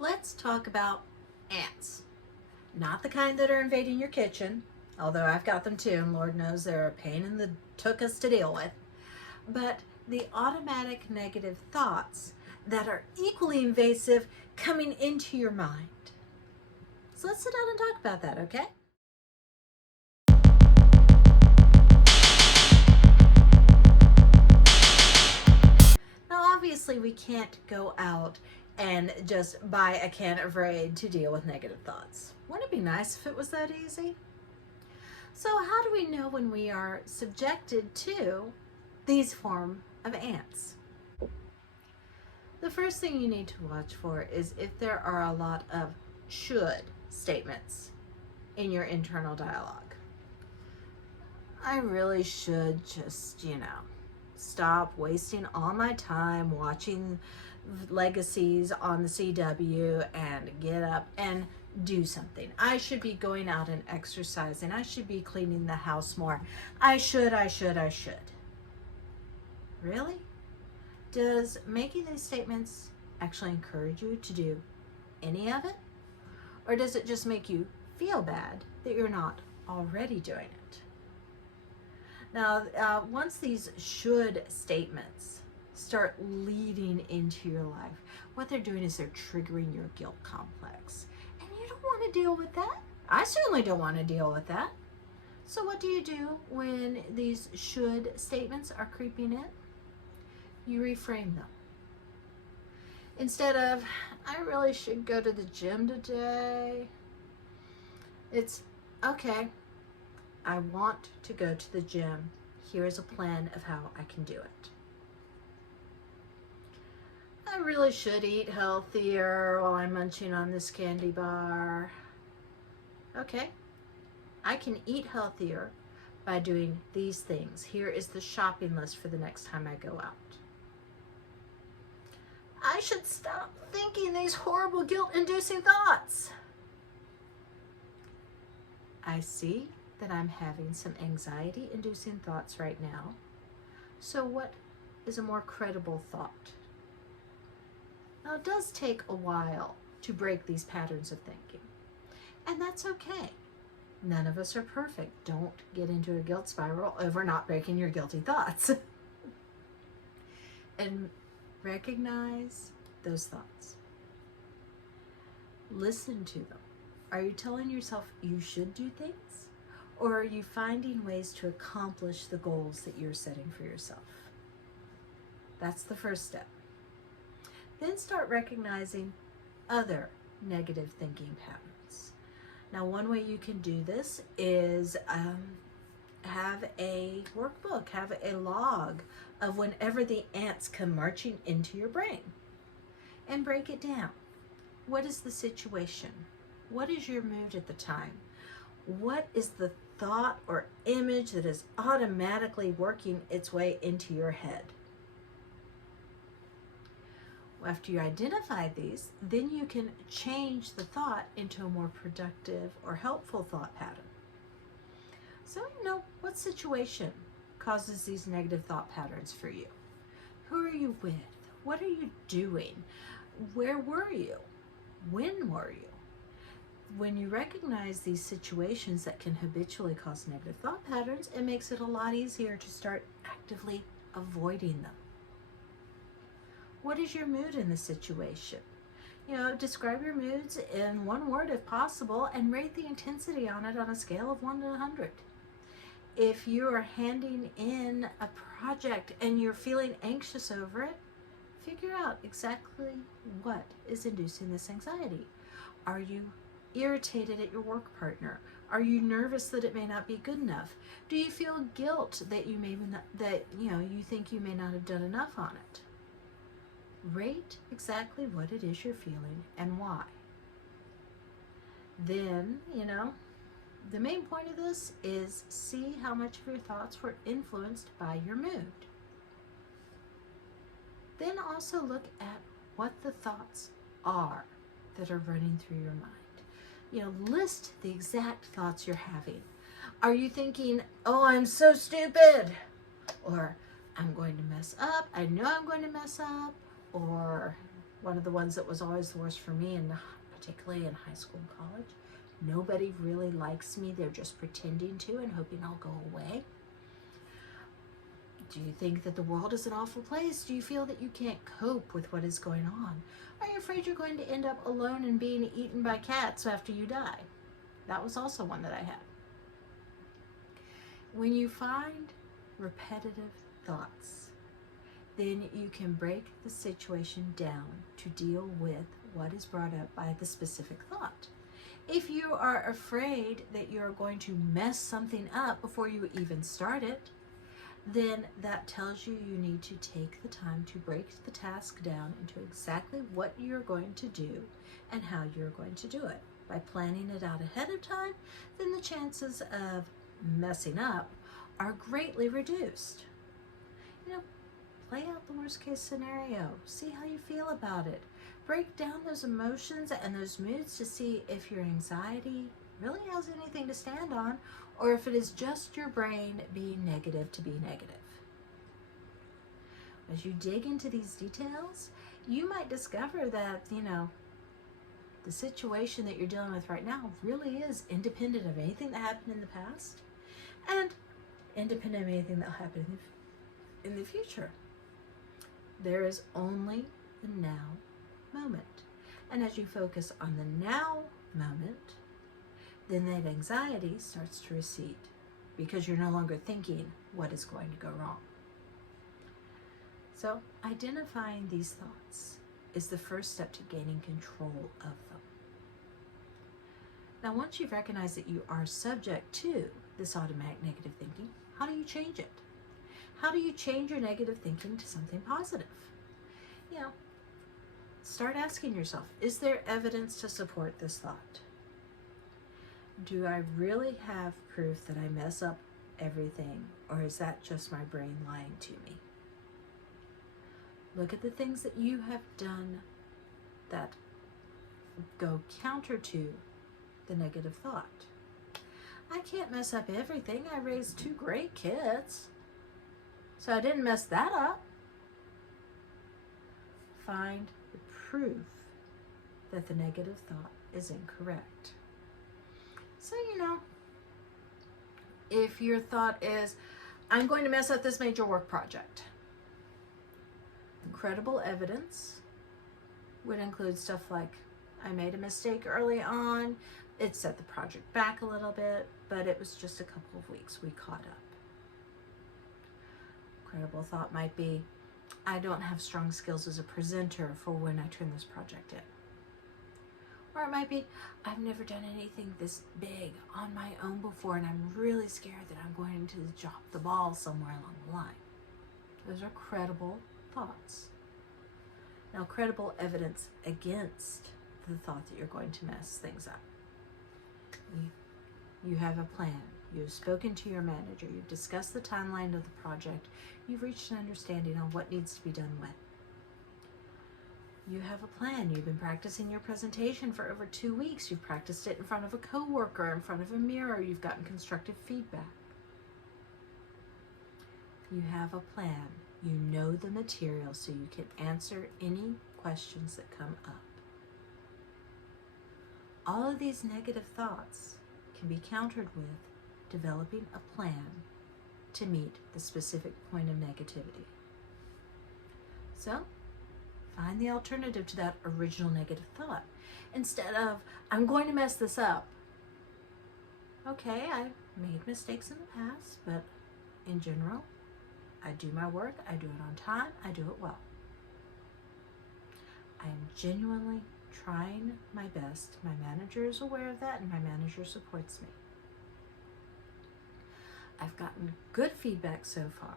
Let's talk about ants. Not the kind that are invading your kitchen, although I've got them too, and Lord knows they're a pain in the tuchus to deal with, but the automatic negative thoughts that are equally invasive coming into your mind. So let's sit down and talk about that, okay? Now, obviously, we can't go out and just buy a can of Raid to deal with negative thoughts. Wouldn't it be nice if it was that easy? So how do we know when we are subjected to these form of ants? The first thing you need to watch for is if there are a lot of should statements in your internal dialogue. I really should just, stop wasting all my time watching legacies on the CW and get up and do something. I should be going out and exercising. I should be cleaning the house more. I should. Really? Does making these statements actually encourage you to do any of it? Or does it just make you feel bad that you're not already doing it? Now, once these should statements start leading into your life, what they're doing is they're triggering your guilt complex. And you don't want to deal with that. I certainly don't want to deal with that. So what do you do when these should statements are creeping in? You reframe them. Instead of, I really should go to the gym today, it's, okay, I want to go to the gym. Here is a plan of how I can do it. I really should eat healthier while I'm munching on this candy bar. Okay, I can eat healthier by doing these things. Here is the shopping list for the next time I go out. I should stop thinking these horrible guilt-inducing thoughts. I see that I'm having some anxiety-inducing thoughts right now. So what is a more credible thought? Now, it does take a while to break these patterns of thinking, and that's okay. None of us are perfect. Don't get into a guilt spiral over not breaking your guilty thoughts. And recognize those thoughts. Listen to them. Are you telling yourself you should do things? Or are you finding ways to accomplish the goals that you're setting for yourself? That's the first step. Then start recognizing other negative thinking patterns. Now, one way you can do this is have a workbook, have a log of whenever the ants come marching into your brain, and break it down. What is the situation? What is your mood at the time? What is the thought or image that is automatically working its way into your head? After you identify these, then you can change the thought into a more productive or helpful thought pattern. So, what situation causes these negative thought patterns for you? Who are you with? What are you doing? Where were you? When were you? When you recognize these situations that can habitually cause negative thought patterns, it makes it a lot easier to start actively avoiding them. What is your mood in the situation? Describe your moods in one word if possible and rate the intensity on it on a scale of 1 to 100. If you are handing in a project and you're feeling anxious over it, figure out exactly what is inducing this anxiety. Are you irritated at your work partner? Are you nervous that it may not be good enough? Do you feel guilt that you think you may not have done enough on it? Rate exactly what it is you're feeling and why. Then, the main point of this is see how much of your thoughts were influenced by your mood. Then also look at what the thoughts are that are running through your mind. List the exact thoughts you're having. Are you thinking, oh, I'm so stupid? Or I'm going to mess up. I know I'm going to mess up. Or One of the ones that was always the worst for me, and particularly in high school and college. Nobody really likes me. They're just pretending to and hoping I'll go away. Do you think that the world is an awful place? Do you feel that you can't cope with what is going on? Are you afraid you're going to end up alone and being eaten by cats after you die? That was also one that I had. When you find repetitive thoughts, then you can break the situation down to deal with what is brought up by the specific thought. If you are afraid that you're going to mess something up before you even start it, then that tells you you need to take the time to break the task down into exactly what you're going to do and how you're going to do it. By planning it out ahead of time, then the chances of messing up are greatly reduced. You know, play out the worst case scenario. See how you feel about it. Break down those emotions and those moods to see if your anxiety really has anything to stand on, or if it is just your brain being negative to be negative. As you dig into these details, you might discover that, the situation that you're dealing with right now really is independent of anything that happened in the past and independent of anything that will happen in the future. There is only the now moment. And as you focus on the now moment, then that anxiety starts to recede because you're no longer thinking what is going to go wrong. So identifying these thoughts is the first step to gaining control of them. Now, once you've recognized that you are subject to this automatic negative thinking, how do you change it? How do you change your negative thinking to something positive? Start asking yourself, is there evidence to support this thought? Do I really have proof that I mess up everything, or is that just my brain lying to me? Look at the things that you have done that go counter to the negative thought. I can't mess up everything. I raised 2 great kids, so I didn't mess that up. Find the proof that the negative thought is incorrect. So, if your thought is, I'm going to mess up this major work project, credible evidence would include stuff like, I made a mistake early on, it set the project back a little bit, but it was just a couple of weeks, we caught up. Credible thought might be, I don't have strong skills as a presenter for when I turn this project in. Or it might be, I've never done anything this big on my own before, and I'm really scared that I'm going to drop the ball somewhere along the line. Those are credible thoughts. Now, credible evidence against the thought that you're going to mess things up. You have a plan. You've spoken to your manager. You've discussed the timeline of the project. You've reached an understanding on what needs to be done when. You have a plan. You've been practicing your presentation for over 2 weeks. You've practiced it in front of a coworker, in front of a mirror. You've gotten constructive feedback. You have a plan. You know the material so you can answer any questions that come up. All of these negative thoughts can be countered with developing a plan to meet the specific point of negativity. So, find the alternative to that original negative thought. Instead of, I'm going to mess this up. Okay, I've made mistakes in the past, but in general, I do my work, I do it on time, I do it well. I am genuinely trying my best. My manager is aware of that, and my manager supports me. I've gotten good feedback so far.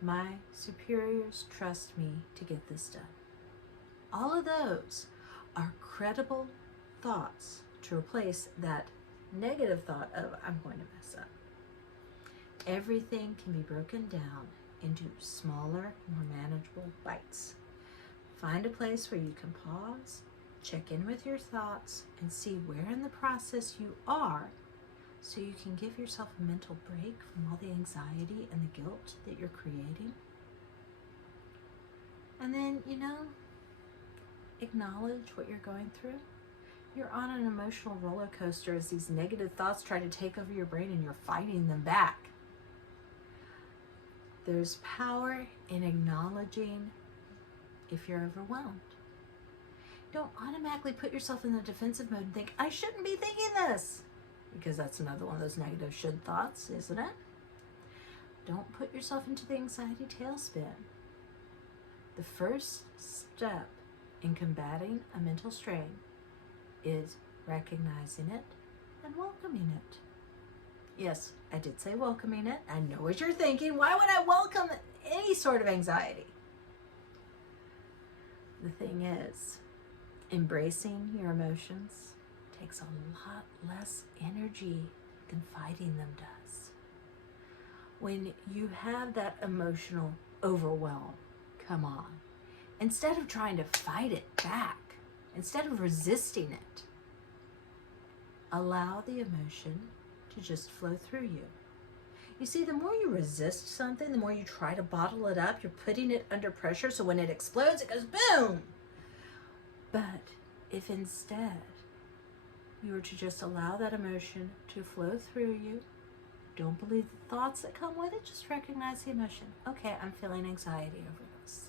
My superiors trust me to get this done. All of those are credible thoughts to replace that negative thought of, I'm going to mess up. Everything can be broken down into smaller, more manageable bites. Find a place where you can pause, check in with your thoughts, and see where in the process you are, so you can give yourself a mental break from all the anxiety and the guilt that you're creating. And then, acknowledge what you're going through. You're on an emotional roller coaster as these negative thoughts try to take over your brain and you're fighting them back. There's power in acknowledging if you're overwhelmed. Don't automatically put yourself in the defensive mode and think, I shouldn't be thinking this, because that's another one of those negative should thoughts, isn't it? Don't put yourself into the anxiety tailspin. The first step in combating a mental strain is recognizing it and welcoming it. Yes, I did say welcoming it. I know what you're thinking. Why would I welcome any sort of anxiety? The thing is, embracing your emotions takes a lot less energy than fighting them does. When you have that emotional overwhelm come on, instead of trying to fight it back, instead of resisting it, allow the emotion to just flow through you. You see, the more you resist something, the more you try to bottle it up, you're putting it under pressure, so when it explodes, it goes boom. But if instead you were to just allow that emotion to flow through you, don't believe the thoughts that come with it, just recognize the emotion. Okay, I'm feeling anxiety over this.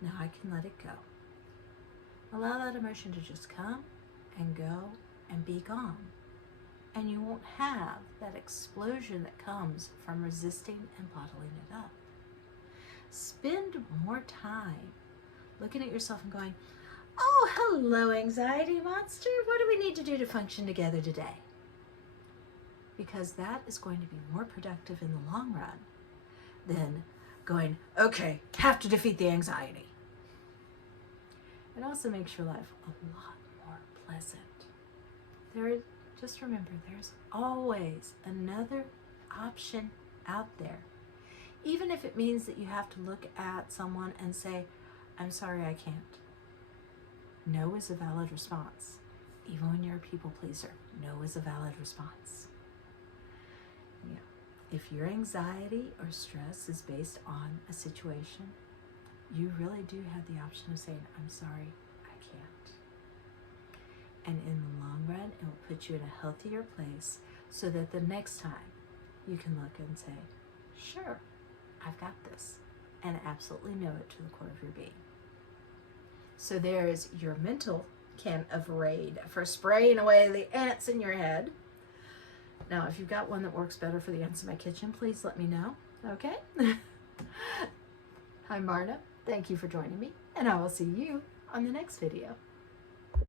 Now I can let it go. Allow that emotion to just come and go and be gone. And you won't have that explosion that comes from resisting and bottling it up. Spend more time looking at yourself and going, oh, hello, anxiety monster. What do we need to do to function together today? Because that is going to be more productive in the long run than going, okay, have to defeat the anxiety. It also makes your life a lot more pleasant. Just remember, there's always another option out there. Even if it means that you have to look at someone and say, I'm sorry, I can't. No is a valid response. Even when you're a people pleaser, no is a valid response. Yeah. If your anxiety or stress is based on a situation, you really do have the option of saying, I'm sorry, I can't. And in the long run, it will put you in a healthier place so that the next time you can look and say, sure, I've got this, and absolutely know it to the core of your being. So there's your mental can of Raid for spraying away the ants in your head. Now, if you've got one that works better for the ants in my kitchen, please let me know, okay? I'm Marna. Thank you for joining me, and I will see you on the next video.